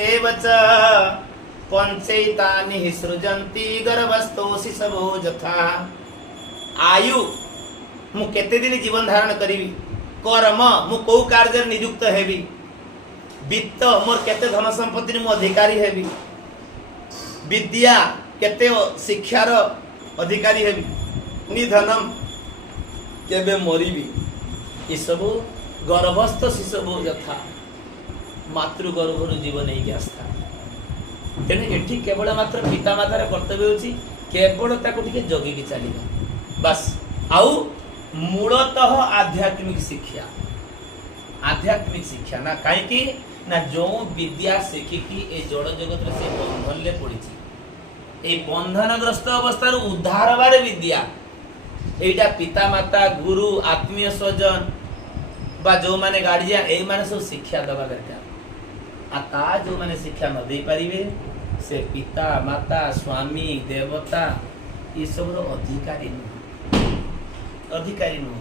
एव च पंचैतानि हि सृजन्ति गर्भस्थो शिशवो यथा। आयु मु केते दिन जीवन धारण करिवि, कर्म मु को कार्य नियुक्त हेबि, वित्त मोर केते धन संपत्ति मु अधिकारी हेबि, विद्या केते शिक्षार अधिकारी हेबि, निधनम केबे मरिबि। ये सब गर्भस्थ शिशु यथा मातृ गर्भर जीवन नहीं आस्था। तेणु एठी केवल मात्र पिता मातार कर्तव्य होची केवल ताको टिके जगिकी चलिबा बस। आउ मूलतः आध्यात्मिक शिक्षा, आध्यात्मिक शिक्षा ना कहीं ना जो विद्या शिखिकी ए जड़ जगत रे से बंधन ले पड़ी, ए बंधनग्रस्त अवस्था उद्धार बारे विद्या एटा पिता माता गुरु आत्मीय स्वजन बा जो माने गार्डियन ए माने सब शिक्षा दबा दरकार। आ ता जो माने शिक्षा न दे पारिबे से पिता माता स्वामी देवता ये सब अधिकारी नुह।